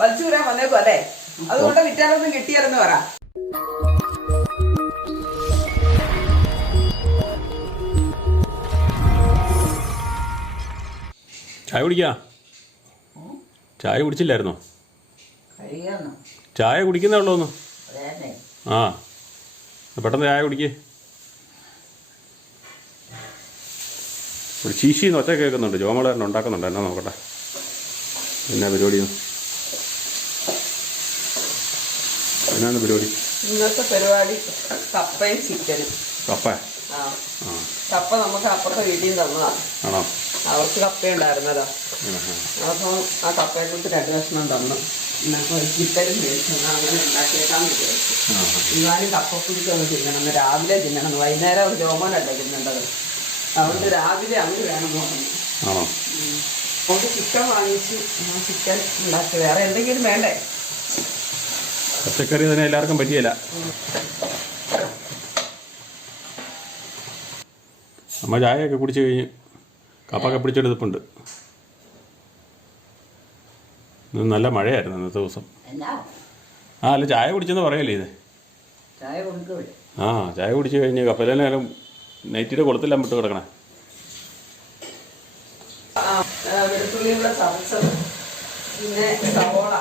വലിച്ചൂരാൻ വന്നേക്കും അല്ലേ? അതുകൊണ്ട് വിറ്റാലൊന്നും കിട്ടിയാലെന്ന് പറ. ചായ കുടിക്കാ? ചായ കുടിച്ചില്ലായിരുന്നോ? ചായ കുടിക്കുന്നേ ഉള്ളൂന്ന്. ആ പെട്ടെന്ന് ചായ കുടിക്കേ. ഒരു ചീശിന്ന് ഒച്ച കേൾക്കുന്നുണ്ട്. ജോമളേരൻ ഉണ്ടാക്കുന്നുണ്ട്. എന്നാ നോക്കട്ടെ എന്നാ പരിപാടിയാണ്. എന്നാണ് പരിപാടി? ഇന്നത്തെ പരിപാടി കപ്പയും ചിക്കനും. കപ്പ? കപ്പ നമുക്ക് അപ്പുറത്തെ വീട്ടിൽ നിന്ന് തന്നതാണ്. ആണോ? അവർക്ക് കപ്പയുണ്ടായിരുന്നതാ. അപ്പം ആ കപ്പയെ കുറിച്ച് 2 കഷ്ണം തന്നു. ചിക്കനും മേടിച്ചു. അങ്ങനെ ഉണ്ടാക്കിയേക്കാന്ന് വിചാരിച്ചു. ഇന്നാലും കപ്പപ്പുരിക്കൊന്ന് തിന്നണം. രാവിലെ തിന്നണം. വൈകുന്നേരം ഒരു ജോമോനല്ലേ തിന്നേണ്ടത്. അതുകൊണ്ട് രാവിലെ അങ്ങ് വേണം നോക്കണം. ആണോ? നമുക്ക് ചിക്കൻ വാങ്ങിച്ച് ചിക്കൻ ഉണ്ടാക്കി. വേറെ എന്തെങ്കിലും വേണ്ടേ? പച്ചക്കറി തന്നെ എല്ലാവർക്കും പറ്റിയല്ല. അമ്മ ചായയൊക്കെ കുടിച്ച് കഴിഞ്ഞ് കപ്പൊക്കെ പിടിച്ചെടുത്തിട്ടുണ്ട്. ഇന്ന് നല്ല മഴയായിരുന്നു ഇന്നത്തെ ദിവസം. അല്ല ചായ കുടിച്ചെന്ന് പറയല്ലേ ഇത്? ആ ചായ കുടിച്ച് കഴിഞ്ഞ് കപ്പലേലും നൈറ്റിയുടെ കൊളുത്തെല്ലാം വിട്ട് കിടക്കണേ. വെളുത്തുള്ളിയും കൂടെ ചതച്ചത്, പിന്നെ സവോള,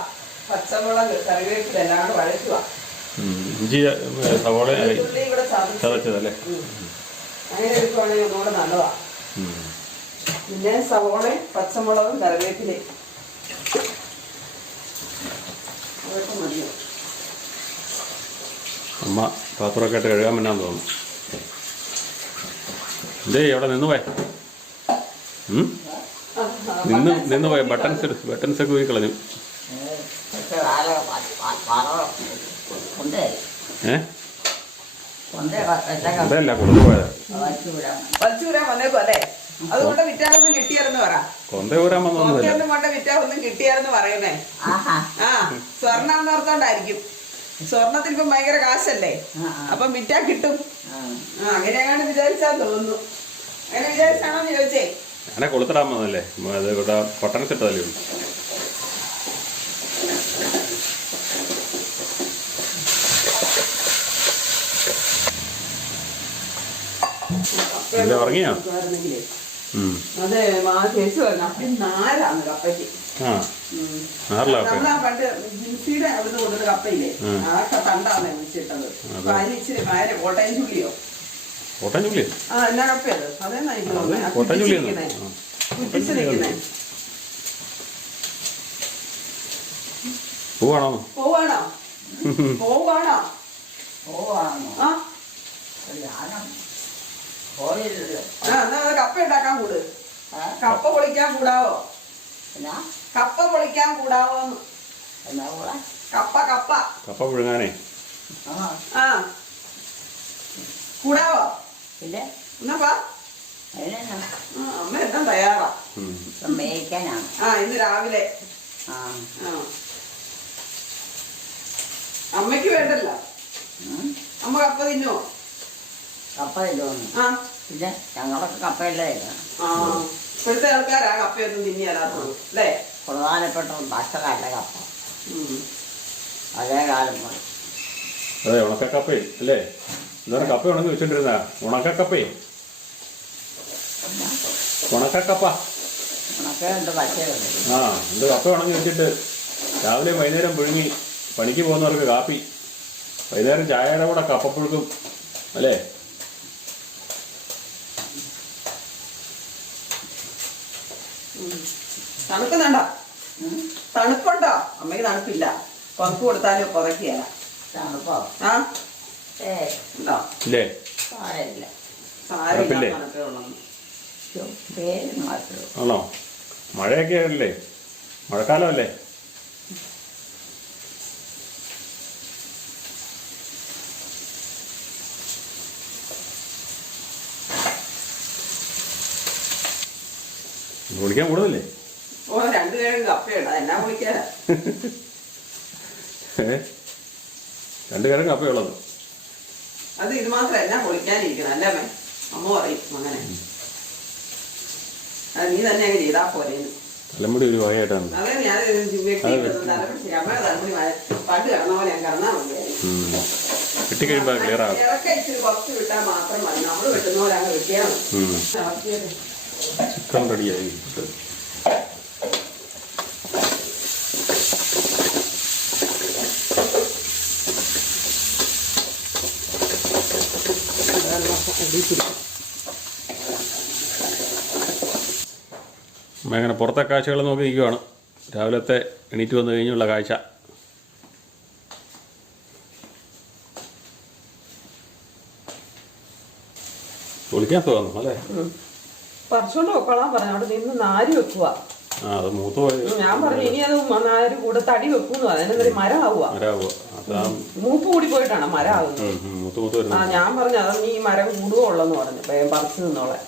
പച്ചമുളക്, കറിവേപ്പില എല്ലാം കൂടെ വഴറ്റുക. ഇഞ്ചി സവോള വെളുത്തുള്ളിയും കൂടെ ചതച്ചതല്ലേ? അങ്ങനെ എടുക്കുവാണെങ്കിൽ ഒന്നുകൂടെ നല്ലതാണ്. പിന്നെ സവോളയും പച്ചമുളകും കറിവേപ്പിലയും അതൊക്കെ മതിയോ? അമ്മ പാത്രമൊക്കെ ആയിട്ട് കഴുകാൻ പറ്റാന്ന് തോന്നുന്നു. എന്തേ അവിടെ നിന്ന് പോയ? നിന്ന് പോയ ബട്ടൺസ് ഒക്കെ പോയി കളഞ്ഞു. അതല്ല കൊണ്ടുപോയത്. വലിച്ചൂരാൻ വന്നേക്കും അല്ലേ? അതുകൊണ്ട് വിറ്റാലൊന്നും കിട്ടിയാലെന്ന് പറ. കൊന്തയൂരാൻ വന്നൊന്നും കൊണ്ട് വിറ്റാലൊന്നും കിട്ടിയാലെന്ന് പറയുന്നേ. സ്വർണ്ണം ഓർത്തോണ്ടായിരിക്കും. സ്വർണത്തിന് ഇപ്പം ഭയങ്കര കാശല്ലേ? അപ്പം വിറ്റാ കിട്ടും. അങ്ങനെയാണ് വിചാരിച്ചാൽ തോന്നുന്നു. അങ്ങനെ വിചാരിച്ചാണോന്ന് ചോദിച്ചേ. ഞാനെ കൊളുത്തിടാൻ വന്നല്ലേ? അത് ഇവിടെ ബട്ടൺസ് ഇട്ടതല്ലേ ഉള്ളൂ. ഉറങ്ങിയാ? അതെ ചേച്ചി പറഞ്ഞു അപ്പം നാലാണ് കപ്പയ്ക്ക്. നമ്മളാ പണ്ട് ജിൻസിയുടെ അവിടുന്ന് കൊണ്ടുവന്ന കപ്പയില്ലേ, അതൊക്കെ തണ്ടാണ് വിളിച്ചിട്ടത്. അതിന് ഇച്ചിരി മാര് കോട്ടയം ചുള്ളിയോ എന്നാ കപ്പയത്? അതേന്നാ കുറ്റിച്ച് നിൽക്കുന്നേ. പോവാണോ? എന്നാ കപ്പ ഉണ്ടാക്കാൻ കൂട്. കപ്പ പൊളിക്കാൻ കൂടാവോ? കപ്പ പൊളിക്കാൻ കൂടാവോ? കപ്പ പുഴുങ്ങാനേ കൂടാവോ? എന്നാ അമ്മ എല്ലാം തയ്യാറാ. ഇന്ന് രാവിലെ അമ്മയ്ക്ക് വേണ്ടല്ലോ. അമ്മ കപ്പ തിന്നോ? പിന്നെ ഞങ്ങളൊക്കെ കപ്പയല്ലേ. ഇപ്പോഴത്തെ ആൾക്കാരാ കപ്പയൊന്നും തിന്നിയാലാത്തുള്ളൂ അല്ലേ? പ്രധാനപ്പെട്ട ഭക്ഷണമല്ല കപ്പ. അതേ കാലം പോലെ. അതെ ഉണക്കക്കപ്പേ അല്ലേ? എന്താ കപ്പ ഉണങ്ങി വെച്ചോണ്ടിരുന്ന ഉണക്കക്കപ്പേ? ഉണക്കക്കപ്പ ഉണക്കുണ്ട്, പച്ചയുണ്ട്. എന്ത് കപ്പ ഉണങ്ങി വെച്ചിട്ട് രാവിലെ വൈകുന്നേരം പുഴുങ്ങി പണിക്ക് പോകുന്നവർക്ക് കാപ്പി, വൈകുന്നേരം ചായയുടെ കൂടെ കപ്പപ്പുഴുക്കും അല്ലേ? തണുക്കുന്നുണ്ടോ? തണുപ്പുണ്ടോ? അമ്മയ്ക്ക് തണുപ്പില്ല. പുറത്ത് കൊടുത്താലും പുറക്കിയല്ല. തണുപ്പോ? ഉണ്ടോ? ഇല്ലേ? സാരമില്ല. ആണോ? മഴയൊക്കെ അല്ലേ? മഴക്കാലം അല്ലേ? വിളിക്കാൻ കൂടുതലേ? 2 കിഴങ്ങ് കപ്പയുണ്ട്. അതെന്നാ വിളിക്കാനാ? 2 കിഴങ്ങ് കപ്പയുള്ളത്. അത് ഇത് മാത്രം എന്നാ പൊളിക്കാനിരിക്കുന്നത് അല്ലേ? അമ്മ പറയും അങ്ങനെ. അത് നീ തന്നെ അങ്ങ് ചെയ്താ പോലെ. തലമുടി ഒരു വകയായിട്ടാണ്. അതെ ഞാൻ അമ്മ തലമുടി പണ്ട് കിടന്ന പോലെ ഞാൻ കിടന്നാൽ മതിയായിരുന്നു. വെട്ടിക്കഴിയുമ്പോൾ ക്ലിയർ ആകും. ഇറക്ക ഇച്ചിരി കുറച്ച് വിട്ടാൽ മാത്രം മതി. നമ്മൾ വെട്ടുന്ന പോലെ അങ്ങ് വെട്ടിയാൽ മതി. ചിക്കൻ റെഡിയായി. അമ്മ അങ്ങനെ പുറത്തെ കാഴ്ചകൾ നോക്കി നിൽക്കുവാണ്. രാവിലത്തെ എണീറ്റ് വന്നു കഴിഞ്ഞുള്ള കാഴ്ച. വിളിക്കാൻ തോന്നുന്നു അല്ലേ? പറിച്ചോണ്ട് വെക്കോളാൻ പറഞ്ഞു. അവിടെ നിന്ന് നാര് വെക്കുക. ആ അത് മൂത്ത് പോയി. ഞാൻ പറഞ്ഞു ഇനി അത് നാര് കൂടെ തടി വെക്കുന്നു. അതിനെന്തൊരു മരം ആവുക. മൂപ്പ് കൂടി പോയിട്ടാണ് മരം ആവുന്നത്. ആ ഞാൻ പറഞ്ഞു അതൊന്നും ഈ മരം കൂടുകയുള്ളെന്ന് പറഞ്ഞു. പറിച്ചു നിന്നോളെ.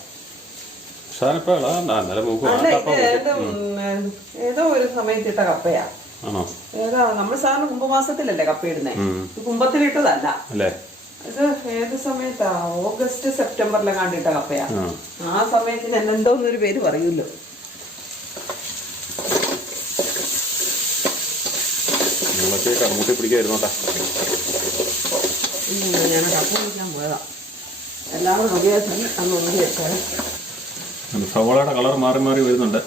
ഏതോ ഒരു സമയത്ത് ഇട്ട കപ്പയാ. ഏതാ നമ്മൾ സാറിന് കുംഭമാസത്തിലല്ലേ കപ്പ ഇടുന്നേ? കുംഭത്തിലിട്ടതല്ല. ഇത് ഏത് സമയത്താ? ഓഗസ്റ്റ് സെപ്റ്റംബറിലെ കണ്ടിട്ട കപ്പയാ. ആ സമയത്തിന് എന്നെന്തോന്നൊരു പേര് പറയൂല്ലോ. ഞാൻ കപ്പ പിടിക്കാൻ പോയതാ. എല്ലാവരും നോക്കിയാൽ അന്ന് ഒന്നുകൂടി വെച്ചാൽ സവോളയുടെ കളർ മാറി മാറി വരുന്നുണ്ട്.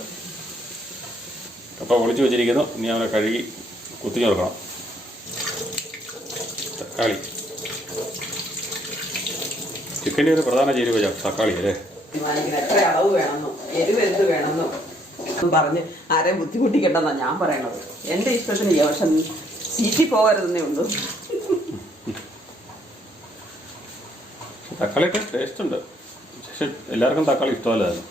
കപ്പ പൊളിച്ച് വെച്ചിരിക്കുന്നു. ഇനി അവനെ കഴുകി കുത്തി ചേർക്കണം. തക്കാളി ചിക്കൻ്റെ ഒരു പ്രധാന ചേരുവ തക്കാളി അല്ലേ? എത്ര അളവ് വേണമെന്നോ എരിവ് എന്ത് വേണമെന്നോ പറഞ്ഞ് ആരെയും ബുദ്ധിമുട്ടിക്കണ്ടെന്നാ ഞാൻ പറയണത്. എൻ്റെ ഇഷ്ടത്തിന് പക്ഷെ ചീറ്റി പോകരുതെന്നേ ഉള്ളൂ. തക്കാളിയൊക്കെ ടേസ്റ്റ് ഉണ്ട്. പക്ഷെ എല്ലാവർക്കും തക്കാളി ഇഷ്ടമല്ലായിരുന്നു.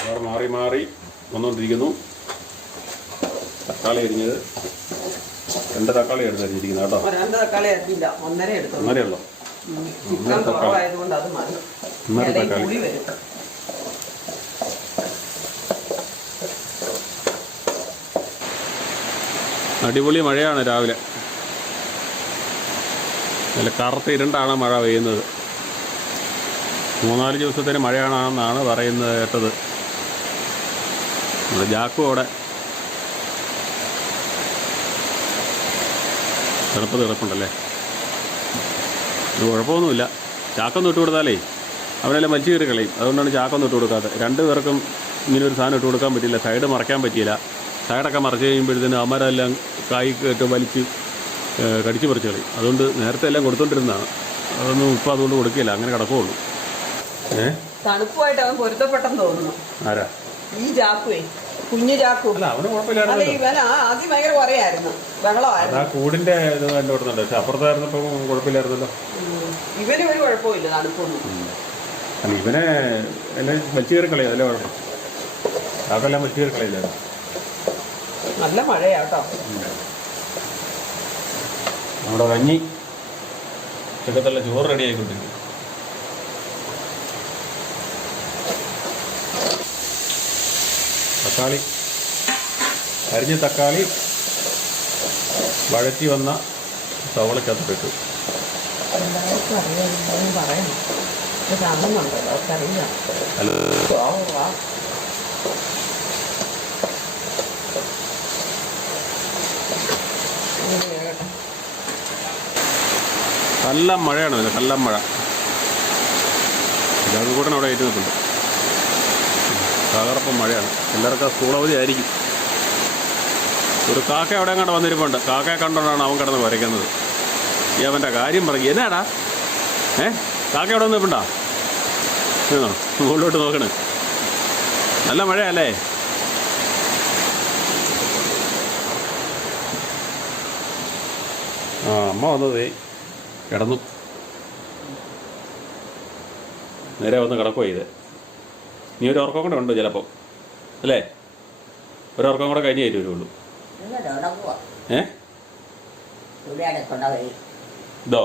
കളർ മാറി മാറി വന്നുകൊണ്ടിരിക്കുന്നു. തക്കാളി അരിഞ്ഞത് 2 തക്കാളി അരിഞ്ഞിരിക്കുന്നത് കേട്ടോ. 2 തക്കാളി അരിഞ്ഞില്ല, 1.5 എടുത്തു. 1.5 ഉള്ളൂ. ചിക്കൻ കുറവായതുകൊണ്ട് അത് മതി. 1.5 തക്കാളി. അടിപൊളി മഴയാണ് രാവിലെ. നല്ല കറുത്ത ഇരുണ്ടാണ് മഴ പെയ്യുന്നത്. 3-4 ദിവസത്തിന് മഴയാണെന്നാണ് പറയുന്നത് കേട്ടത്. നമ്മുടെ ജാക്കും അവിടെ തിളപ്പുണ്ടല്ലേ? ഇത് കുഴപ്പമൊന്നുമില്ല. ചാക്കൊന്നും ഇട്ട് കൊടുത്താലേ അവനെല്ലാം വലിച്ചു കയറി കളയും. അതുകൊണ്ടാണ് ചാക്കൊന്നും ഇട്ട് കൊടുക്കാത്തത്. 2 പേർക്കും ഇങ്ങനെ ഒരു സാധനം ഇട്ട് കൊടുക്കാൻ പറ്റില്ല. സൈഡ് മറയ്ക്കാൻ പറ്റിയില്ല. സൈഡൊക്കെ മറച്ച് കഴിയുമ്പോഴത്തേനും അമ്മരെല്ലാം കായ് ഇട്ട് വലിച്ച് കടിച്ച് പറിച്ച് കളയും. അതുകൊണ്ട് നേരത്തെ എല്ലാം കൊടുത്തോണ്ടിരുന്നതാണ്. അതൊന്നും ഇപ്പം അതുകൊണ്ട് കൊടുക്കില്ല. അങ്ങനെ കിടക്കുകയുള്ളൂ. തണുപ്പുമായിട്ട് അവൻ പൊരുത്തപ്പെട്ടെന്ന് തോന്നുന്നു. ആരാ? ഈ ജാക്കുവേ, കുഞ്ഞു ജാക്കു. അല്ല അവന് കുഴപ്പമില്ലായിരുന്നു. ആദ്യം ഭയങ്കര പറയായിരുന്നു, ബഹളമായിരുന്നു. ആ കൂടിന്റെ ഇത് എൻ്റെ ഓടുന്നുണ്ട്. പക്ഷെ അപ്പുറത്തായിരുന്നപ്പോൾ കുഴപ്പമില്ലായിരുന്നല്ലോ. ഇവന് ഒരു കുഴപ്പമില്ല തണുപ്പൊന്നും. അല്ല ഇവനെ എല്ലാം വലിച്ചു കയറി കളയും. അതല്ലേ കുഴപ്പം. അതെല്ലാം വലിച്ചു കയറി കളയില്ലായിരുന്നു. നല്ല മഴയാട്ടോ. നമ്മുടെ കഞ്ഞി ഉച്ചക്കത്തുള്ള ചോറ് റെഡി ആയിക്കൊണ്ടിരിക്കും. തക്കാളി അരിഞ്ഞ തക്കാളി വഴറ്റി വന്ന സവളക്കകത്തിട്ടു. നല്ല മഴയാണ്. നല്ല മഴ. ജാഗ്രകൂട്ടൻ അവിടെ ആയിട്ട് നിൽക്കുന്നുണ്ട്. തകർപ്പം മഴയാണ്. എല്ലാവർക്കും സ്കൂൾ അവധി ആയിരിക്കും. ഒരു കാക്ക അവിടെ അങ്ങോട്ട് വന്നിരിപ്പുണ്ട്. കാക്കയെ കണ്ടോണ്ടാണ് അവൻ കിടന്ന് കുരയ്ക്കുന്നത്. ഈ അവൻ്റെ കാര്യം പറയും. എന്നാടാ കാക്ക അവിടെ വന്നിപ്പുണ്ടോ? മുകളിലോട്ട് നോക്കണേ. നല്ല മഴയല്ലേ? ആ അമ്മ വന്നതേ കിടന്നു. നേരെ വന്ന് കിടക്കുക ചെയ്ത്. നീ ഒരു ഉറക്കം കൂടെ ഉണ്ട് ചിലപ്പോൾ അല്ലേ? ഒരുറക്കം കൂടെ കഴിഞ്ഞേ വരുള്ളൂ. ഇതോ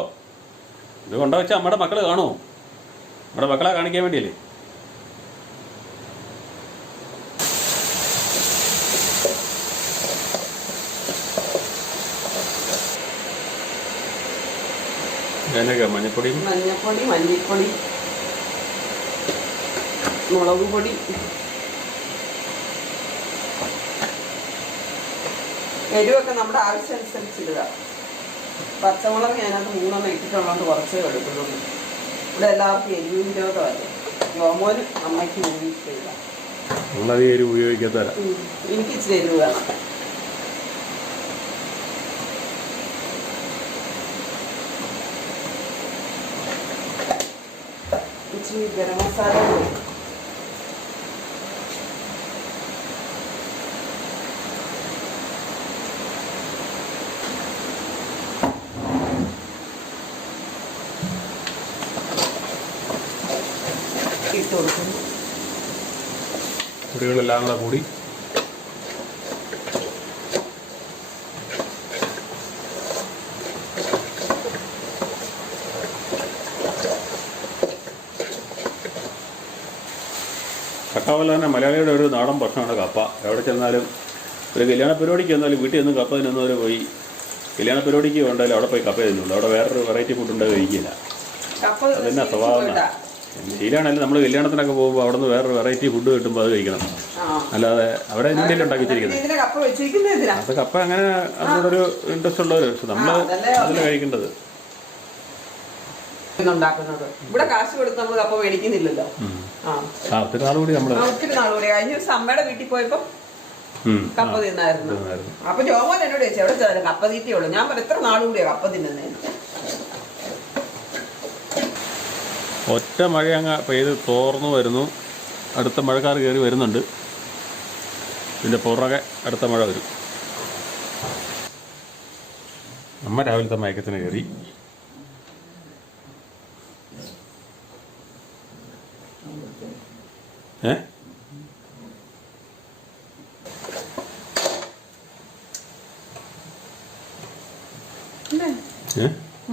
ഇത് കൊണ്ടുവച്ച നമ്മുടെ മക്കൾ കാണുമോ? നമ്മുടെ മക്കളെ കാണിക്കാൻ വേണ്ടിയല്ലേ? ഞാനൊക്കെ മഞ്ഞപ്പൊടി, മല്ലിപ്പൊടി, മുളക് പൊടി, എരിവൊക്കെ നമ്മുടെ ആവശ്യമനുസരിച്ച് ഇടുക. പച്ചമുളക് ഞാനത് 3 ഇട്ടിട്ടുള്ളതുകൊണ്ട് കുറച്ചേ എടുക്കുന്നുള്ളൂ. ഇവിടെ എല്ലാവർക്കും എരിവ് വിരോധമല്ലേ. യോമോന് അമ്മയ്ക്ക് എരിവില്ല. നമ്മളധികം എരിവ് ഉപയോഗിക്കാത്തല്ല. എനിക്ക് ഇച്ചിരി എരിവ് വേണം. ഇച്ചിരി ഗരം മസാല കൂടി. ഇട്ട് കൊടുക്കുന്നു. പൊടികളെല്ലാം കൂടെ കൂടി കപ്പ പോലെ തന്നെ മലയാളിയുടെ ഒരു നാടൻ ഭക്ഷണമാണ് കപ്പ. എവിടെ ചെന്നാലും ഒരു കല്യാണ പരിപാടിക്ക് വന്നാലും വീട്ടിൽ നിന്ന് കപ്പ തിന്നുന്നവർ പോയി കല്യാണ പരിപാടിക്ക് വേണ്ടാലും അവിടെ പോയി കപ്പ തിന്നുള്ളൂ. അവിടെ വേറൊരു വെറൈറ്റി ഫുഡ് ഉണ്ടായി കഴിക്കില്ല. അതന്നെ സ്വഭാവം. ശീലമാണെങ്കിലും നമ്മൾ കല്യാണത്തിനൊക്കെ പോകുമ്പോൾ അവിടെ നിന്ന് വേറൊരു വെറൈറ്റി ഫുഡ് കിട്ടുമ്പോൾ അത് കഴിക്കണം. അല്ലാതെ അവിടെ ഇന്ത്യയിൽ ഉണ്ടാക്കി വെച്ചിരിക്കുന്നത് അത് കപ്പ അങ്ങനെ അതിനോടൊരു ഇൻട്രസ്റ്റ് ഉള്ളവർ. പക്ഷെ നമ്മൾ അതിൽ കഴിക്കേണ്ടത് ഇവിടെ കാശ് കൊടുത്ത് നമ്മൾ കപ്പ മേടിക്കുന്നില്ലല്ലോ. ഒത്തിരി നാളുകൂടി കഴിഞ്ഞ ദിവസം അമ്മയുടെ വീട്ടിൽ പോയപ്പോ കപ്പ തിന്നായിരുന്നു. അപ്പൊ ജോമോൻ എന്നോട് ചോദിച്ചു എവിടെ കപ്പ തീറ്റയുള്ളൂ. ഞാൻ പറഞ്ഞു എത്ര നാളുകൂടിയാ കപ്പ തിന്നുന്നതിന്. ഒറ്റ മഴ അങ്ങ് പെയ്ത് തോർന്നു വരുന്നു. അടുത്ത മഴക്കാർ കയറി വരുന്നുണ്ട്. ഇതിൻ്റെ പുറകെ അടുത്ത മഴ വരും. അമ്മ രാവിലത്തെ മയക്കത്തിന് കയറി.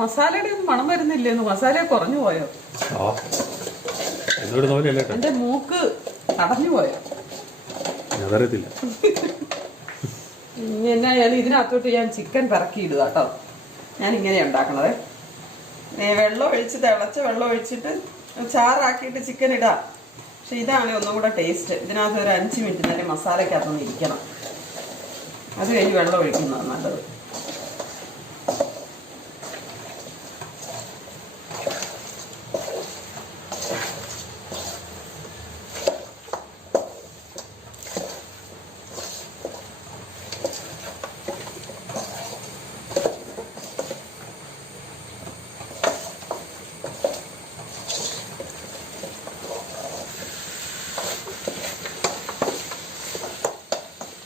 മസാലയുടെ ഒന്നും മണം വരുന്നില്ലേന്ന്. മസാല കുറഞ്ഞു പോയോ? എന്റെ മൂക്ക് അടഞ്ഞു പോയോ? അതറിയത്തില്ല. എന്നായാലും ഇതിനകത്തോട്ട് ഞാൻ ചിക്കൻ പിറക്കിയിടുക കേട്ടോ. ഞാൻ ഇങ്ങനെയാണ് ഉണ്ടാക്കണത്. വെള്ളം ഒഴിച്ച് തിളച്ച വെള്ളം ഒഴിച്ചിട്ട് ചാറാക്കിയിട്ട് ചിക്കൻ ഇടാം. പക്ഷെ ഇതാണ് ഒന്നും കൂടെ ടേസ്റ്റ്. ഇതിനകത്ത് ഒരു 5 മിനിറ്റ് നേരം മസാലയ്ക്കകത്തൊന്ന് ഇരിക്കണം. അത് കഴിഞ്ഞ് വെള്ളം ഒഴിക്കുന്നതാണ് നല്ലത്.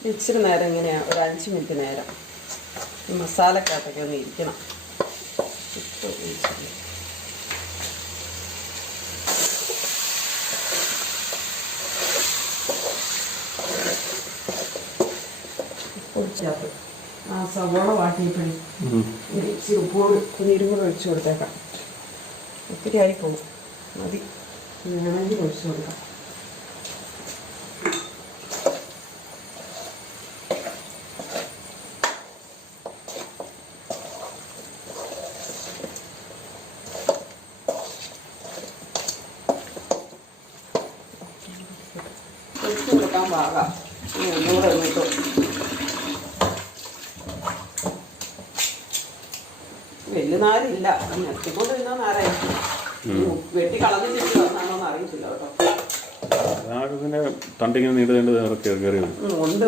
ഇച്ചിരി നേരം ഇങ്ങനെയാണ്, ഒരു 5 മിനിറ്റ് നേരം ഈ മസാലക്കകത്തൊക്കെ ഒന്ന് ഇരിക്കണം. പൊടിച്ചത് ആ സവോള വാട്ടിയപ്പോഴേ ഇച്ചിരി ഉപ്പോട് നീരും കൂടെ ഒഴിച്ചു കൊടുത്തേക്കാം. ഒത്തിരി ആയി പോകും, മതി. വേണമെങ്കിൽ ഒഴിച്ചു കൊടുക്കാം. ഒഴിച്ചു കൊടുക്കാൻ പാകാം. ഒന്നുകൂടെ എന്നിട്ട് വലിയ നാരില്ല, ഞെട്ടിക്കൊണ്ട് നിന്നാ നാരായിരിക്കും. വെട്ടി കളഞ്ഞിട്ട് വന്നാണോന്ന് അറിയത്തില്ല കേട്ടോ. തണ്ടിങ്ങനെ നീണ്ട് ഉണ്ട്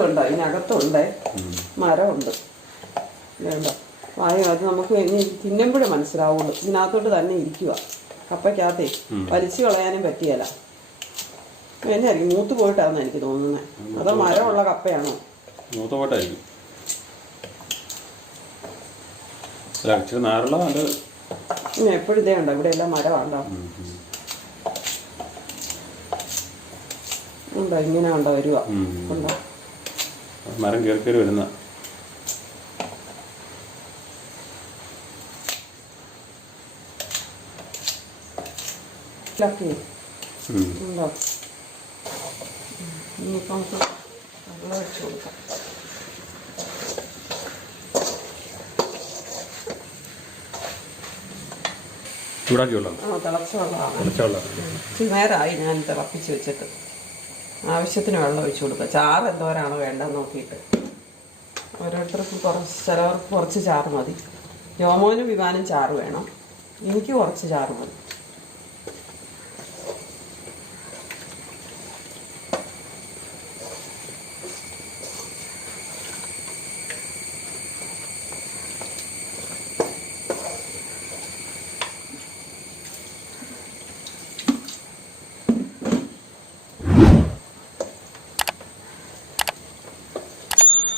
ഉണ്ട്, അതിനകത്തുണ്ട് മരമുണ്ട്. വേണ്ട അത് നമുക്ക് തിന്നുമ്പോഴേ മനസ്സിലാവുള്ളൂ. ഇതിനകത്തോട്ട് തന്നെ ഇരിക്കുക. കപ്പയ്ക്കകത്തേ വലിച്ചു കളയാനും പറ്റിയല്ല. എന്നായിരിക്കും മൂത്ത് പോയിട്ടാണെന്ന് എനിക്ക് തോന്നുന്നത്. അതോ മരമുള്ള കപ്പയാണോ? മൂത്ത പോയിട്ടായിരിക്കും. എപ്പോഴും ഇതേ ഉണ്ടോ? ഇവിടെ എല്ലാം മരമാണ്ടോ? ഉണ്ടോ? ഇങ്ങനെ ഉണ്ടോ? വരുക ഉണ്ടോ? മരം കയറി കയറി വരുന്ന ഉണ്ടോ? ഇനിയിപ്പം വെള്ളം ഒഴിച്ച് കൊടുക്കാം. ചൂടാക്കി വെള്ളം, തിളച്ച വെള്ളമാണ്. തിളച്ച വെള്ളം. ഇച്ചിരി നേരമായി ഞാൻ തിളപ്പിച്ച് വെച്ചിട്ട്. ആവശ്യത്തിന് വെള്ളം ഒഴിച്ചു കൊടുക്കുക. ചാറ് എന്തോരാണോ വേണ്ടതെന്ന് നോക്കിയിട്ട്. ഓരോരുത്തർക്കും ചിലവർക്ക് കുറച്ച് ചാറ് മതി. ജോമോനും വിവാനും ചാറ് വേണം, എനിക്ക് കുറച്ച് ചാറ് മതി.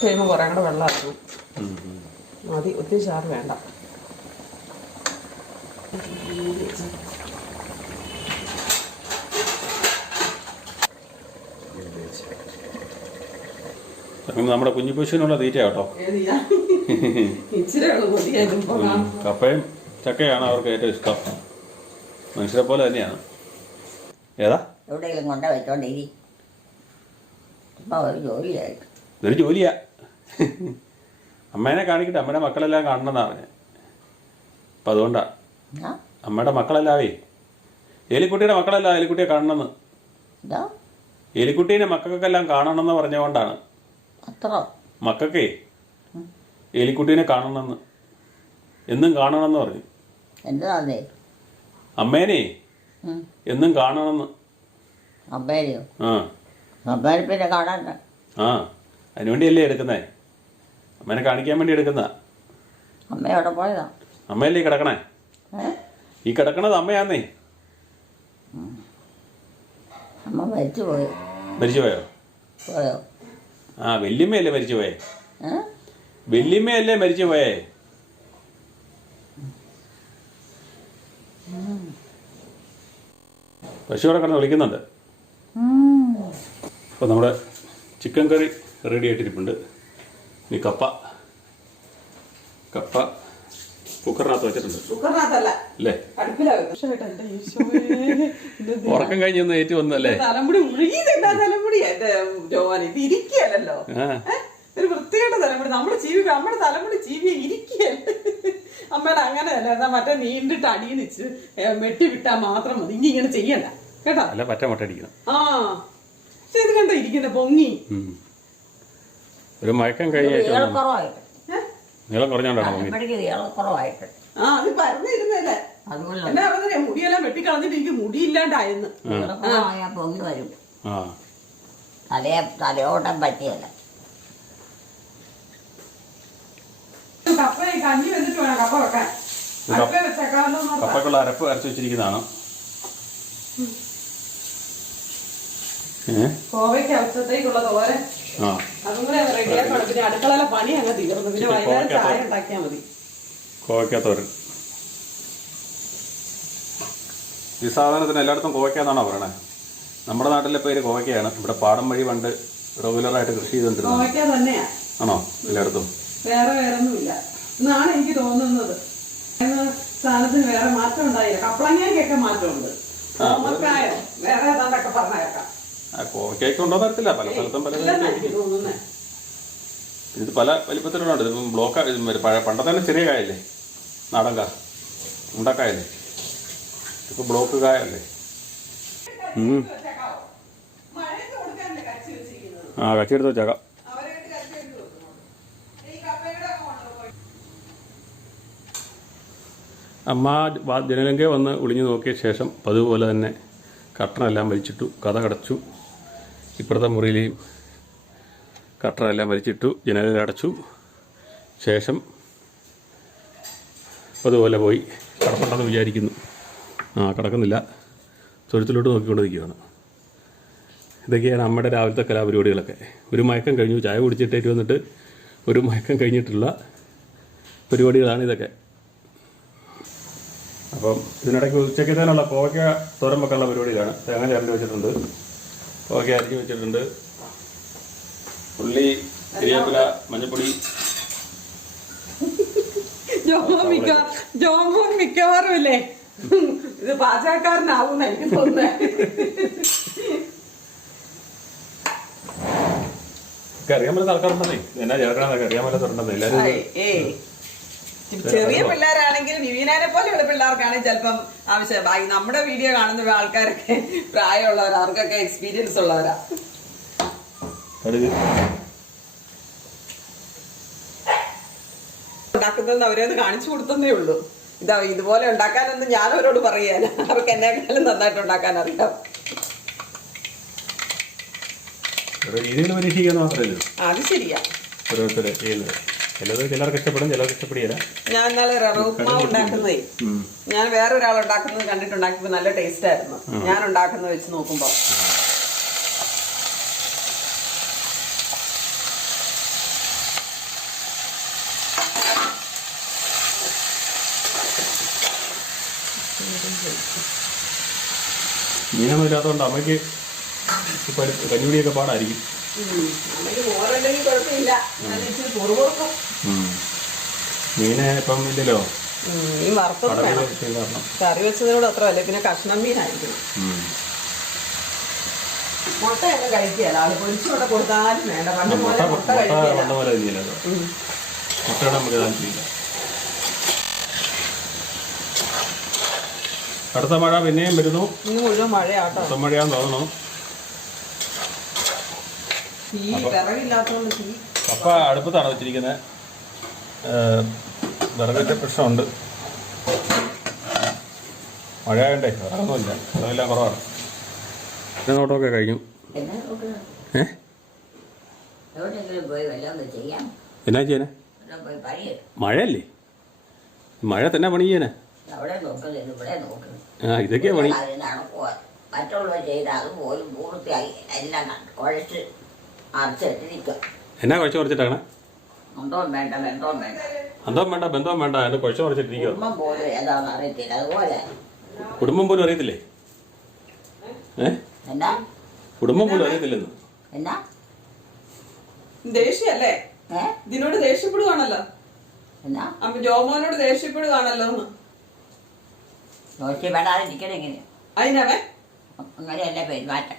കഴിയുമ്പോൾ കുറേ കൂടെ വെള്ളം ആക്കും. മതി, ഒത്തിരി ചാറ് വേണ്ട. നമ്മുടെ കുഞ്ഞു പശുവിനുള്ള തീറ്റ കേട്ടോ. ഇച്ചിരി കപ്പയും ചക്കയാണ് അവർക്ക് ഏറ്റവും ഇഷ്ടം. മനുഷ്യരെ പോലെ തന്നെയാണ്. ഏതാ എവിടെയെങ്കിലും കൊണ്ട വെച്ചോണ്ടിരി. ഇപ്പൊ ഒരു ജോലിയായിട്ട്. ഇതൊരു ജോലിയാ. അമ്മേനെ കാണിക്കട്ടെ, അമ്മയുടെ മക്കളെല്ലാം കാണണമെന്നാണ് പറഞ്ഞത്. അപ്പം അതുകൊണ്ടാ അമ്മയുടെ മക്കളെല്ലാവേ, ഏലിക്കുട്ടിയുടെ മക്കളെല്ലാം ഏലിക്കുട്ടിയെ കാണണമെന്ന്. ഏലിക്കുട്ടീനെ മക്കൾക്കെല്ലാം കാണണമെന്ന് പറഞ്ഞുകൊണ്ടാണ്. മക്കൾക്കേ ഏലിക്കുട്ടീനെ കാണണമെന്ന്, എന്നും കാണണമെന്ന് പറഞ്ഞു. എന്താ അമ്മേനെ എന്നും കാണണമെന്ന്. അമ്മേനെയോ? ആ, അമ്മേനെ പിന്നെ കാണാൻ. ആ, അതിനുവേണ്ടിയല്ലേ എടുക്കുന്നേ, അമ്മേനെ കാണിക്കാൻ വേണ്ടി എടുക്കുന്ന. അമ്മ എവിടെ പോയതാ? അമ്മയല്ലേ ഈ കിടക്കണേ? ഈ കിടക്കണത് അമ്മയാന്നേ. അമ്മ മരിച്ചു പോയോ? മരിച്ചുപോയോ? പോയോ? ആ, വല്യമ്മയല്ലേ മരിച്ചുപോയേ? വല്യമ്മയല്ലേ മരിച്ചുപോയേ? പശുവിടെ കിടന്ന് വിളിക്കുന്നുണ്ട്. അപ്പോൾ നമ്മുടെ ചിക്കൻ കറി റെഡി ആയിട്ടിരിപ്പുണ്ട്. ഇനി കപ്പ കുക്കറിനകത്ത് വെച്ചിട്ടുണ്ട്. അല്ലേ? ഉറക്കം കഴിഞ്ഞൊന്ന് ഏറ്റു വന്നല്ലേ? തലമുടി തലമുടി എന്റെ ജോവാൻ ഇത് ഇരിക്കുകയല്ലോ. ഒരു വൃത്തികെട്ട തലമുടി. നമ്മുടെ തലമുടി ജീവിയെ ഇരിക്കുകയല്ല. അമ്മയുടെ അങ്ങനെയല്ല, മറ്റേ നീണ്ടിട്ട് അടിയിൽ വെച്ച് വെട്ടി വിട്ടാൽ മാത്രം മതി. ഇങ്ങനെ ചെയ്യണ്ട കേട്ടോ. അല്ല, പറ്റ മുട്ടടിക്കണം. ആ, പക്ഷെ ഇത് കണ്ടോ ഇരിക്കുന്ന പൊങ്ങി. ഒരു മയക്കം കഴിഞ്ഞ നീളം കുറഞ്ഞോണ്ടാണ്. ആ, അത് പറഞ്ഞിരുന്നല്ലേ. എന്നാ പറഞ്ഞ മുടിയെല്ലാം വെട്ടിക്കളഞ്ഞിട്ട് എനിക്ക് മുടിയില്ലാണ്ടായെന്ന്. പൊങ്ങി വരും. തലയോട്ടം പറ്റിയല്ല. കഞ്ഞി വെച്ചിട്ട് വേണം കപ്പ വെക്കാൻ. കപ്പക്കുള്ള അരപ്പ് അരച്ചു വെച്ചിരിക്കുന്നതാണ്. കോവയ്ക്ക് അവസരത്തേക്കുള്ള തോരൻ അതും കൂടെ റെഡിയാക്കണം. പിന്നെ അടുക്കളയിലെ പണി അങ്ങ് തീർന്നു. പിന്നെ വൈകുന്നേരം ചായ ഉണ്ടാക്കിയാൽ മതി. കോവയ്ക്ക തോരൻ. ഈ സാധനത്തിന് എല്ലായിടത്തും കോവയ്ക്കാന്നാണോ പറയണേ? നമ്മുടെ നാട്ടിലെ പേര് കോവയ്ക്കയാണ്. ഇവിടെ പാടം വഴി പണ്ട് റെഗുലറായിട്ട് കൃഷി ചെയ്തോണ്ടിരുന്നത്. കോവയ്ക്ക തന്നെയാ ആണോ എല്ലായിടത്തും? വേറെ ഒന്നുമില്ല എന്നാണ് എനിക്ക് തോന്നുന്നത്. സാധനത്തിന് വേറെ മാറ്റം ഉണ്ടായില്ല. കപ്പളങ്ങയ്ക്കൊക്കെ മാറ്റമുണ്ട്. വേറെ ഏതാണ്ടൊക്കെ പറഞ്ഞേക്കാം. കോവയ്ക്കൊക്കെ ഉണ്ടോ തരത്തില്ല. പല സ്ഥലത്തും പല ഇത് പല വലിപ്പത്തിലുണ്ട്. ഇതിപ്പം ബ്ലോക്ക് പണ്ടത്തെ തന്നെ ചെറിയ കായല്ലേ, നാടൻ കായ, ഉണ്ടക്കായല്ലേ. ഇപ്പൊ ബ്ലോക്ക് കായല്ലേ. ആ, കച്ചി എടുത്ത് വെച്ചേക്കാം. അമ്മ ജനലങ്കെ വന്ന് ഒളിഞ്ഞു നോക്കിയ ശേഷം അതുപോലെ തന്നെ കട്ടനെല്ലാം വലിച്ചിട്ടു, കഥ കടച്ചു. ഇപ്പുറത്തെ മുറിയിലെയും കട്ടനെല്ലാം വലിച്ചിട്ടു, ജനലടച്ചു. ശേഷം അതുപോലെ പോയി കിടപ്പുണ്ടെന്ന് വിചാരിക്കുന്നു. കിടക്കുന്നില്ല, തൊഴുത്തിലോട്ട് നോക്കിക്കൊണ്ടിരിക്കുകയാണ്. ഇതൊക്കെയാണ് അമ്മയുടെ രാവിലത്തെ കലാപരിപാടികളൊക്കെ. ഒരു മയക്കം കഴിഞ്ഞു, ചായ കുടിച്ചിട്ടേറ്റ് വന്നിട്ട് ഒരു മയക്കം കഴിഞ്ഞിട്ടുള്ള പരിപാടികളാണ് ഇതൊക്കെ. അപ്പം ഇതിനിടയ്ക്ക് ഉച്ചക്കത്തേനുള്ള കോവയ്ക്ക തോരൻ വെക്കാനുള്ള പരിപാടിയിലാണ്. തേങ്ങ ചേർത്ത് വെച്ചിട്ടുണ്ട്, കോവയ്ക്ക അരിഞ്ഞ് വെച്ചിട്ടുണ്ട്, ഉള്ളി, കരിവേപ്പില, മഞ്ഞപ്പൊടി. ജോമോൻ മിക്കവാറും ഇല്ലേ ഇത് പാചകക്കാരനാവും എനിക്ക് തോന്നുന്നത്. അറിയാൻ പറ്റുന്ന ആൾക്കാരുണ്ടെന്നേ, എന്നാ ചേർക്കണമെന്നൊക്കെ അറിയാൻ പറ്റാത്തവരുണ്ടെന്നേ എല്ലാവരും. ചെറിയ പിള്ളേരാണെങ്കിൽ വിവീനാനെ പോലെയുള്ള പിള്ളേർക്കാണെങ്കിൽ ചിലപ്പം ആവശ്യം. നമ്മുടെ വീഡിയോ കാണുന്ന ആൾക്കാരൊക്കെ പ്രായമുള്ളവരാ, അവർക്കൊക്കെ എക്സ്പീരിയൻസ് ഉള്ളവരാ. ഉണ്ടാക്കുന്നതെന്ന് അവരത് കാണിച്ചു കൊടുത്തതേ ഉള്ളൂ. ഇതുപോലെ ഉണ്ടാക്കാനൊന്നും ഞാൻ അവരോട് പറയാൻ, അവർക്ക് എന്നെക്കാളും നന്നായിട്ട് ഉണ്ടാക്കാൻ അറിയാം. അത് ശരിയാ. ചിലർക്ക് ഇഷ്ടപ്പെടും, ചിലർക്ക് ഇഷ്ടപ്പെടില്ല. ഞാൻ ഇന്നലെ ഉപ്മാവ് ഉണ്ടാക്കുന്നതേ ഞാൻ വേറൊരാൾ ഉണ്ടാക്കുന്നത് കണ്ടിട്ടുണ്ടാക്കിയപ്പോ നല്ല ടേസ്റ്റ് ആയിരുന്നു. ഞാൻ ഉണ്ടാക്കുന്നത് വെച്ച് നോക്കുമ്പോ മീനൊന്നും ഇല്ലാത്തതുകൊണ്ട് അമ്മയ്ക്ക് കഞ്ഞിപിടിയൊക്കെ പാടായിരിക്കും. അമ്മയ്ക്ക് മോരുണ്ടെങ്കിൽ കുഴപ്പമില്ല, ചോറ് കൊടുക്കും. മീന് ഇപ്പം ഇല്ലല്ലോ, മീൻ വറുത്തത് വേണം. കറി വെച്ചതിനോട് അത്ര അല്ലേ, പിന്നെ കഷ്ണം മീനായിരിക്കും. മുട്ടയൊക്കെ കഴിക്കുകയല്ല ആള്, പൊരിച്ചുകൊണ്ട് കൊടുത്താലും വേണ്ട. പണ്ട് പോലെ മുട്ട കഴിക്കില്ല. അടുത്ത മഴ പിന്നെയും വരുന്നു. ഇന്ന് മുഴുവൻ മഴയാട്ടോ. അടുത്ത മഴയാന്ന് തോന്നുന്നു. വിറകില്ലാത്തോണ്ട് തീ അപ്പ അടുപ്പത്താണ് വെച്ചിരിക്കുന്നത്. വിറകിന്റെ പ്രശ്നമുണ്ട്. മഴയായണ്ടേ വിറകൊന്നുമില്ല, വിറകെല്ലാം കുറവാണ്. നോട്ടമൊക്കെ കഴിഞ്ഞു. എന്നാ ചെയ്യാനെ? മഴയല്ലേ, മഴ തന്നെ പണി ചെയ്യാനെ. ആ ഇതൊക്കെയാ പണി. മറ്റുള്ളവർ ചെയ്ത് അതുപോലും പൂർത്തിയായി എല്ലാം കുഴച്ച് അരച്ചിട്ടിരിക്കുക. എന്നാ കുഴച്ച് കുറച്ചിട്ടാണ്? അന്തവും വേണ്ട ബന്ധവും വേണ്ട. അന്തവും വേണ്ട ബന്ധവും വേണ്ട, എന്നെ കുഴച്ച് കുറച്ചിട്ടിരിക്കുക. കുടുംബം പോലും ഏതാണെന്ന് അറിയത്തില്ല. അതുപോലെ കുടുംബം പോലും അറിയത്തില്ലേ? എന്നാ കുടുംബം പോലും അറിയത്തില്ലെന്ന്. എന്നാ ദേഷ്യല്ലേ? ഇതിനോട് ദേഷ്യപ്പെടുവാണല്ലോ. എന്നാ അപ്പൊ ജോമോനോട് ദേഷ്യപ്പെടുവാണല്ലോ. നോക്കിപ്പെടാതിരിക്കണം എങ്ങനെയാ? അതിനവൻ അങ്ങനെയല്ല പെരുമാറ്റം.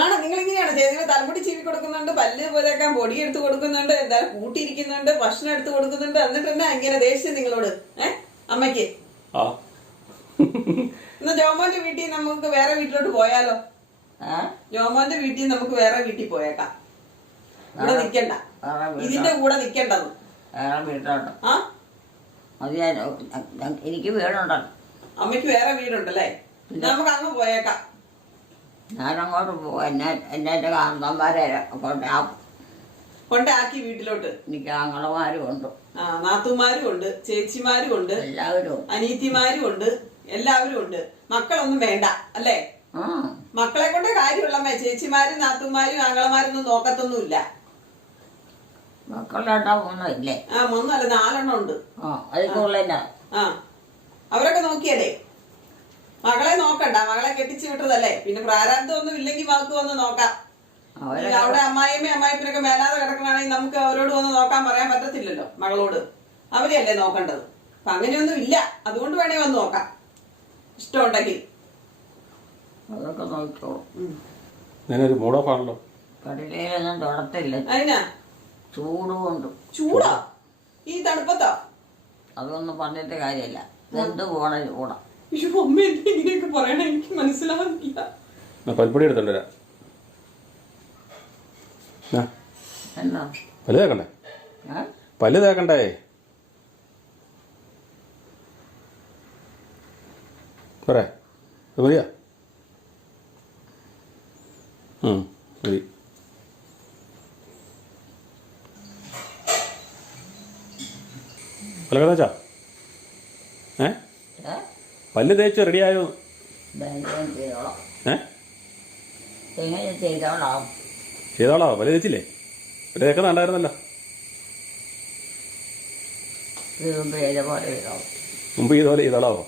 ആണ് നിങ്ങൾ ഇങ്ങനെയാണ് ചെയ്തത്. തലമുടി ചീവി കൊടുക്കുന്നുണ്ട്, പല്ല് പോലെക്കാൻ പൊടി എടുത്ത് കൊടുക്കുന്നുണ്ട്, എന്തായാലും കൂട്ടിയിരിക്കുന്നുണ്ട്, ഭക്ഷണം എടുത്ത് കൊടുക്കുന്നുണ്ട്. എന്നിട്ട് തന്നെ ഇങ്ങനെ ദേഷ്യം നിങ്ങളോട് അമ്മയ്ക്ക്. എന്നാ ജോമോന്റെ വീട്ടിൽ നമുക്ക് വേറെ വീട്ടിലോട്ട് പോയാലോ? ജോമോന്റെ വീട്ടിൽ നമുക്ക് വേറെ വീട്ടിൽ പോയേക്കാം. ഇവിടെ നിക്കണ്ട, ഇതിന്റെ കൂടെ നിക്കണ്ടെന്ന്. വേറെ വീട്ടിലോട്ട് എനിക്ക് വീടുണ്ടല്ലോ. അമ്മയ്ക്ക് വേറെ വീടുണ്ടല്ലേ? നമുക്ക് അങ്ങ് പോയേക്കാം. ഞാനങ്ങോട്ട് പോവാം. എന്നെ കാന്തന്മാരെ കൊണ്ടാക്കി വീട്ടിലോട്ട്. എനിക്ക് ആങ്ങളമാരും ഉണ്ട്, നാത്തുമാരും ഉണ്ട്, ചേച്ചിമാരും ഉണ്ട്, എല്ലാവരും അനീത്തിമാരും ഉണ്ട്, എല്ലാവരും ഉണ്ട്. മക്കളൊന്നും വേണ്ട അല്ലേ? മക്കളെ കൊണ്ട് കാര്യമുള്ളമ്മേ. ചേച്ചിമാരും നാത്തുമാരും ആങ്ങളമാരൊന്നും നോക്കത്തൊന്നുമില്ല. മക്കളുണ്ടാ മൂന്നില്ലേ? 3 അല്ല 4 ഉണ്ട്. അതിക്കുള്ള അവരൊക്കെ നോക്കിയല്ലേ? മകളെ നോക്കണ്ട, മകളെ കെട്ടിച്ചു വിട്ടതല്ലേ. പിന്നെ പ്രാരാബ്ദം ഒന്നും ഇല്ലെങ്കിൽ മകൾക്ക് വന്ന് നോക്കാം. അവിടെ അമ്മായിയമ്മയും അമ്മായിപ്പിനൊക്കെ മേലാതെ കിടക്കണമെങ്കിൽ നമുക്ക് അവരോട് വന്ന് നോക്കാൻ പറയാൻ പറ്റത്തില്ലല്ലോ. മകളോട് അവരെയല്ലേ നോക്കേണ്ടത്. അപ്പൊ അങ്ങനെയൊന്നും ഇല്ല. അതുകൊണ്ട് വേണേ വന്ന് നോക്കാം, ഇഷ്ടമുണ്ടെങ്കിൽ. അതൊക്കെ നോക്കിക്കോളൂ. ഞാനൊരു മൂടോഫാണല്ലോ. കടലയിലൊന്നും തുടത്തില്ല. അതിനാ ചൂടുകൊണ്ട്. ചൂടാ ഈ തണുപ്പത്താ? അതൊന്നും പറഞ്ഞിട്ട് കാര്യമില്ല. എന്ത് പോണ ചൂടാ. അമ്മ എന്താ ഇങ്ങനെയൊക്കെ പറയണേ? എനിക്ക് മനസ്സിലാവുന്നില്ല. പൽപ്പൊടി എടുത്തോണ്ടരാ. എന്നാ പല്ല് തേക്കണ്ടേ? പല്ല് തേക്കണ്ടേ? പറയാ മതിയാ? മതി. പല്ലൊക്കെ തേച്ചാ? പല്ല് തേച്ച് റെഡിയായോ? ചെയ്തോളാ. പല്ല് തേച്ചില്ലേ? പല്ല് തേക്കുന്നുണ്ടായിരുന്നല്ലോ. മുമ്പ് ചെയ്തോലെ ചെയ്തോളാവോ?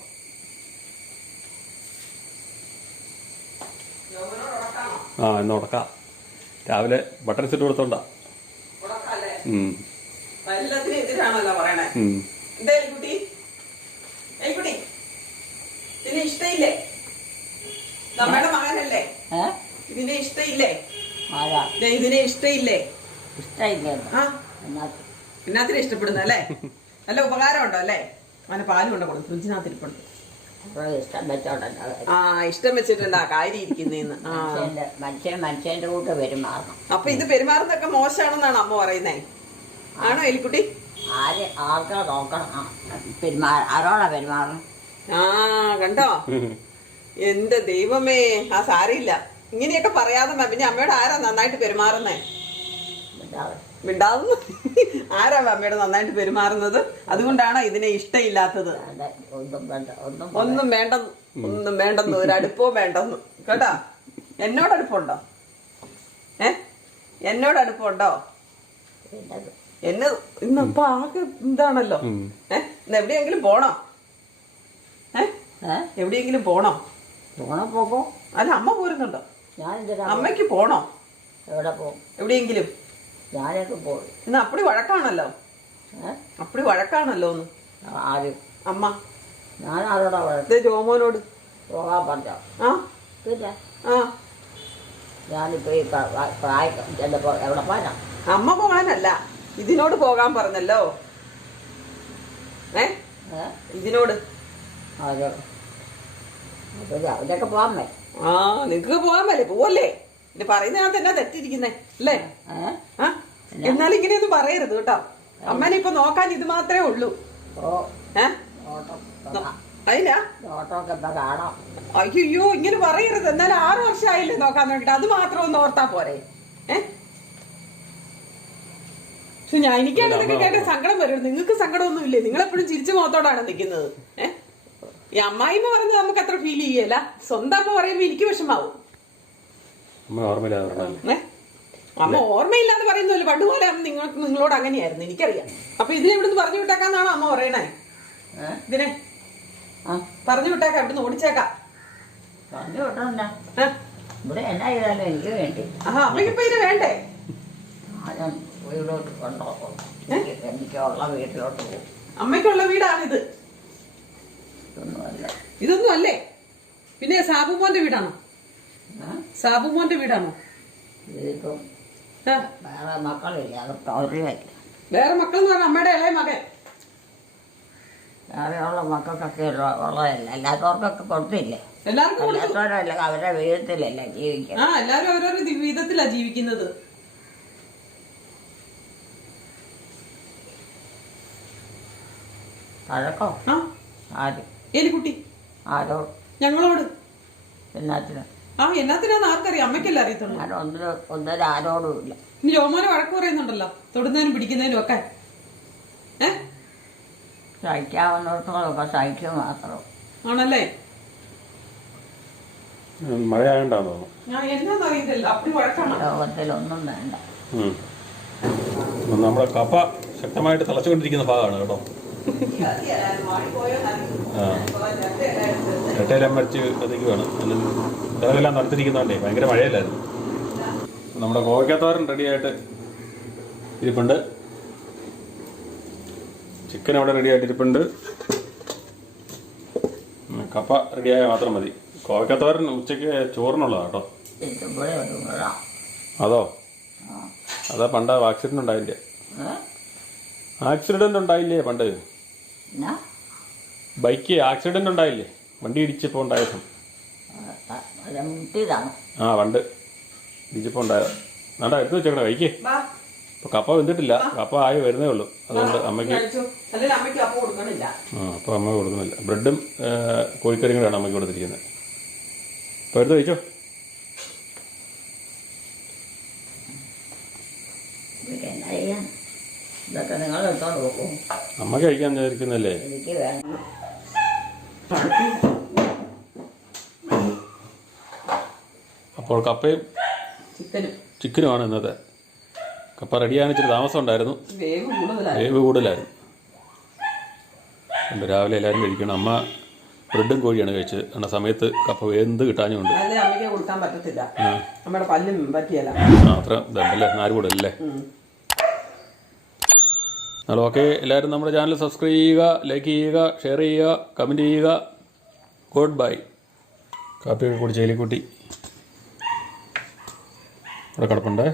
ഇന്ന് ഉടക്കാം. രാവിലെ ബട്ടൺ സെറ്റ് കൊടുത്തോണ്ടാ. എതിരാണല്ലോ പറയണേ. എന്തായാലും കുട്ടി ഇതിനെ ഇഷ്ടയില്ലേ? നമ്മുടെ മകനല്ലേ? ഇതിനെ ഇഷ്ടയില്ലേ? ഇതിനെ ഇഷ്ടയില്ലേ? ഇഷ്ടമില്ലേ? എന്നാത്തിനെ ഇഷ്ടപ്പെടുന്നല്ലേ? നല്ല ഉപകാരം ഉണ്ടോ അല്ലേ? അവന് പാല് കൊണ്ട് കൊടുക്കും, ഫ്രിഡ്ജിനകത്ത് ഇരിപ്പുണ്ട്. ഇഷ്ടം വെച്ചോണ്ടല്ല ആ ഇഷ്ടം വെച്ചിട്ടുണ്ടാ കാര്യം ഇരിക്കുന്നേന്ന്. മനുഷ്യന്റെ കൂട്ട് പെരുമാറണം. അപ്പൊ ഇത് പെരുമാറുന്നൊക്കെ മോശമാണെന്നാണ് അമ്മ പറയുന്നേ. ആണോ എലിക്കുട്ടി? ആർക്കാ നോക്കണം, ആരോടാ പെരുമാറണം? ആ കണ്ടോ, എന്റെ ദൈവമേ. ആ സാരിയില്ല, ഇങ്ങനെയൊക്കെ പറയാതെ പിന്നെ അമ്മയോട് ആരാ നന്നായിട്ട് പെരുമാറുന്നേ? മിണ്ടാവുന്നു. ആരാ അമ്മയോട് നന്നായിട്ട് പെരുമാറുന്നത്? അതുകൊണ്ടാണോ ഇതിനെ ഇഷ്ടമില്ലാത്തത്? ഒന്നും വേണ്ടെന്ന്, ഒന്നും വേണ്ടെന്ന്, ഒരു അടുപ്പോ വേണ്ടെന്ന് കേട്ടാ. എന്നോട് അടുപ്പുണ്ടോ? എന്നോട് അടുപ്പുണ്ടോ? എന്നെ ഇന്നപ്പോ ആകെ ഇതാണല്ലോ. ഇന്ന് എവിടെയെങ്കിലും പോണോ? എവിടെയെങ്കിലും പോണോ? പോകും. അല്ല അമ്മ പോരുന്നുണ്ടോ? അമ്മയ്ക്ക് പോണോ? എവിടെ പോകും? എവിടെയെങ്കിലും. ഞാനൊക്കെ പോയി. ഇന്ന് അപ്പടി വഴക്കാണല്ലോ. അപ്പടി വഴക്കാണല്ലോ ഒന്ന്. ആരും അമ്മ ഞാൻ ആരോടാ ജോമോനോട് പോകാൻ പറഞ്ഞോ? ആ പിന്നെ ആ ഞാനിപ്പോ ഈ പ്രായം ചെന്നപ്പോ എവിടെ പോരാ? അമ്മ പോകാനല്ല, ഇതിനോട് പോകാൻ പറഞ്ഞല്ലോ. ഇതിനോട്. അവരൊക്കെ പോകാൻ മതി. ആ നിങ്ങക്ക് പോകാൻ മതി, പോവല്ലേ? ഇത് പറയുന്നതിനകത്ത് എന്നാ തെറ്റിരിക്കുന്നേ അല്ലേ? എന്നാലും ഇങ്ങനെയൊന്നും പറയരുത് കേട്ടോ. അമ്മനെ ഇപ്പൊ നോക്കാൻ ഇത് മാത്രമേ ഉള്ളൂ. അതിനാ അയ്യോ ഇങ്ങനെ പറയരുത്. എന്നാലും 6 വർഷമായില്ലേ നോക്കാൻ നോക്കിട്ട്, അത് മാത്രം ഒന്ന് ഓർത്താ പോരെ? പക്ഷെ എനിക്കാണ് ഇതൊക്കെ കേട്ട സങ്കടം വരും. നിങ്ങൾക്ക് സങ്കടമൊന്നും ഇല്ലേ? നിങ്ങളെപ്പോഴും ചിരിച്ചു മുഖത്തോടാണ് നിൽക്കുന്നത്. ഈ അമ്മായിമ്മ പറഞ്ഞത് നമുക്ക് അത്ര ഫീൽ ചെയ്യല. സ്വന്തം അമ്മ പറയുമ്പോ എനിക്ക് വിഷമാവും. അമ്മ ഓർമ്മയില്ലാന്ന് പറയുന്നല്ലോ. പണ്ടുപോലെ നിങ്ങളോട് അങ്ങനെയായിരുന്നു, എനിക്കറിയാം. അപ്പൊ ഇതിനെ ഇവിടുന്ന് പറഞ്ഞു വിട്ടേക്കാന്നാണോ അമ്മ പറയണേ? ഇതിനെ പറഞ്ഞു വിട്ടേക്കാം, ഇവിടുന്ന് ഓടിച്ചേക്കാം. പറഞ്ഞു വിട്ടണ്ട, ഇവിടെ എന്നാ ചെയ്താലും എനിക്ക് വേണ്ടി. അമ്മയ്ക്കിപ്പൊ ഇത് വേണ്ടേ? വീടോട്ട് കൊണ്ടുപോകും, എനിക്കുള്ള വീട്ടിലോട്ട് പോകും. അമ്മയ്ക്കുള്ള വീടാണിത്. ഇതൊന്നും അല്ലേ? പിന്നെ സാബുമോന്റെ വീടാണോ? സാബുമോന്റെ വീടാണോ? ഇതിപ്പം വേറെ മക്കളില്ല, അത് വേറെ മക്കളെന്ന് പറഞ്ഞാൽ അമ്മയുടെ ഇളയ മകൻ. വേറെയുള്ള മക്കൾക്കൊക്കെ ഉള്ളതല്ല, അല്ലാത്തവർക്കൊക്കെ കൊടുത്തില്ലേ? എല്ലാവർക്കും അല്ലാത്തവരല്ല, അവരുടെ വീതത്തിലല്ല ജീവിക്കുക. എല്ലാവരും ഓരോരോ വിധത്തിലാ ജീവിക്കുന്നത്. പഴക്കോ? ആര്? എലിക്കുട്ടി. ആരോ? ഞങ്ങളോട്. എന്നാത്തിനാ? എന്നാത്തിനാന്ന് ആർക്കറിയാം, അമ്മയ്ക്കല്ലേ അറിയത്തുള്ളൂ. ഞാൻ ഒന്നിനും ആരോടും ഇല്ല. ഇനി രോമാനെ വഴക്ക് പറയുന്നുണ്ടല്ലോ, തൊടുന്നതിനും പിടിക്കുന്നതിനും ഒക്കെ. സഹിക്കാവുന്നിടത്തോളൊക്കെ സഹിക്കുക മാത്രം. ആണല്ലേ? മഴയായോണ്ടാന്ന് തോന്നുന്നു. എന്നാന്നറിയത്തില്ല, അപ്പടി വഴക്കാണ്. ലോകത്തിലൊന്നും വേണ്ട. നമ്മുടെ കപ്പ ശക്തമായിട്ട് തിളച്ചുകൊണ്ടിരിക്കുന്ന ഭാഗമാണ് കേട്ടോ. ഇരട്ടയിലും മരിച്ച് കത്തിക്കുവാണ്. വിറകെല്ലാം തണുത്തിരിക്കുന്നതുകൊണ്ടേ ഭയങ്കര മഴയല്ലായിരുന്നു. നമ്മുടെ കോവയ്ക്കാത്തോരൻ റെഡിയായിട്ട് ഇരിപ്പുണ്ട്. ചിക്കൻ അവിടെ റെഡിയായിട്ട് ഇരിപ്പുണ്ട്. കപ്പ റെഡിയായാൽ മാത്രം മതി. കോവയ്ക്കാത്തോരൻ ഉച്ചയ്ക്ക് ചോറിനുള്ളതാണ് കേട്ടോ. അതോ? അതാ പണ്ട് ആക്സിഡന്റ് ഉണ്ടായില്ലേ? ആക്സിഡന്റ് ഉണ്ടായില്ലേ പണ്ട്? ബൈക്ക് ആക്സിഡന്റ് ഉണ്ടായില്ലേ? വണ്ടി ഇടിച്ചപ്പോ ഉണ്ടായതും. പണ്ട് ഇടിച്ചപ്പോ ഉണ്ടായത്. വേണ്ട, എടുത്തു വെച്ചേക്കണ കഴിക്കേ. ഇപ്പൊ കപ്പ വെന്തിട്ടില്ല, കപ്പ ആയി വരുന്നേ ഉള്ളൂ. അതുകൊണ്ട് അമ്മയ്ക്ക് അപ്പൊ അമ്മ കൊടുക്കുന്നില്ല. ബ്രെഡും കോഴിക്കറിയും കൂടെയാണ് അമ്മയ്ക്ക് കൊടുത്തിരിക്കുന്നത്. അപ്പൊ എടുത്ത് കഴിച്ചോ. അമ്മ കഴിക്കാൻ വിചാരിക്കുന്നല്ലേ? അപ്പോൾ കപ്പയും ചിക്കനുമാണ് ഇന്നത്തെ. കപ്പ റെഡിയാകാൻ ഇച്ചിരി താമസം ഉണ്ടായിരുന്നു, വേവ് കൂടുതലായിരുന്നു. രാവിലെ എല്ലാവരും കഴിക്കണം. അമ്മ ബ്രെഡും കോഴിയാണ് കഴിച്ചത്. എന്ന സമയത്ത് കപ്പ വെന്ത് കിട്ടാഞ്ഞുണ്ട്. അത്ര ഇതുണ്ടല്ലേ, നാര് കൂടല്ലേ. എന്നാൽ ഓക്കെ, എല്ലാവരും നമ്മുടെ ചാനൽ സബ്സ്ക്രൈബ് ചെയ്യുക, ലൈക്ക് ചെയ്യുക, ഷെയർ ചെയ്യുക, കമൻറ്റ് ചെയ്യുക. Good bye. കാപ്പിയൊക്കെ കൂടി ചേലിക്കൂട്ടി ഇവിടെ കിടപ്പുണ്ടേ.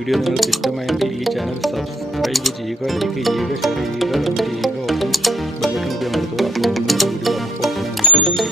വീഡിയോ നിങ്ങൾക്ക് ഇഷ്ടമായെങ്കിൽ ഈ ചാനൽ സബ്സ്ക്രൈബ് ചെയ്യുക, ലൈക്ക് ചെയ്യുക, ഷെയർ ചെയ്യുക, കമൻറ്റ് ചെയ്യുക, ഒപ്പം ബെൽ ബട്ടൺ കൂടി അമർത്തുക. അപ്പോൾ വീഡിയോ അപ്പോൾ തന്നെ നിങ്ങൾക്ക് ലഭിക്കും.